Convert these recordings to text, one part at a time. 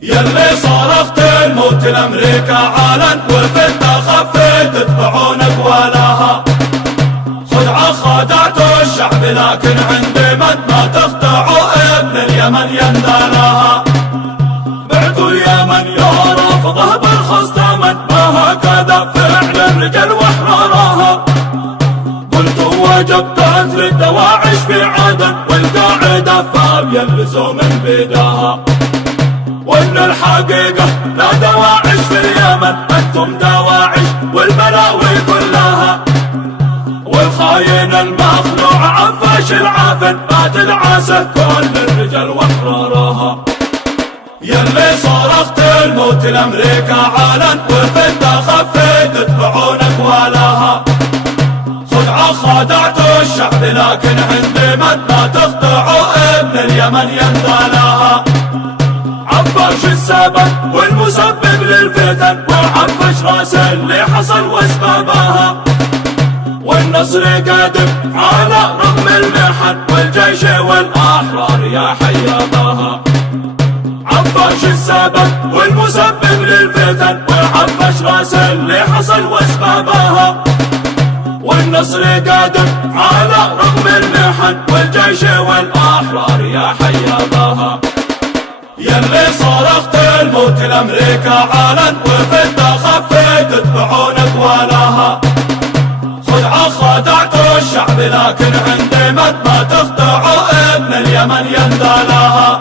يلي صرخت الموت لأمريكا علن وفي خفيت تتبعونك ولاها. خدعة خدعتوا الشعب لكن عندي من ما تخدعوا ابن اليمن يندلاها. بعتوا اليمن يا رافضه بالخص ثمن، ما هكذا فعل الرجال واحرارها. قلتوا وجب قتل الدواعش في عدن والقاعدة فابيا اللزوم من بداها. وإن الحقيقة لا دواعش في اليمن، أنتم دواعش والبلاوي كلها. والخاين المخلوع عفاش العافن ما تدعسه كل الرجال واحرارها. يلي صرخت الموت لأمريكا علن وفي خفيت تتبعونك ولاها. خدعة خدعتوا الشعب لكن عندي من ما تخدعوا ابن اليمن يندلاها. عفاش السبب والمسبب للفتن، وعفاش راس اللي حصل واسبابها. والنصر قادم على رغم المحن، والجيش والأحرار يا حياضها. عفاش السبب والمسبب للفتن، وعفاش راس اللي حصل واسبابها. والنصر قادم على رغم المحن، والجيش والأحرار يا حياضها. يلي صرخت الموت لأمريكا علن وفي خفيت تتبعونك ولاها. خدعة خدعتوا الشعب لكن عندي ما تخدعوا ابن اليمن يندلاها.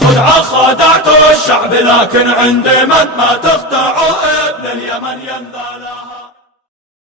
خدعة خدعتوا الشعب لكن عندي ما تخدعوا ابن اليمن يندلاها.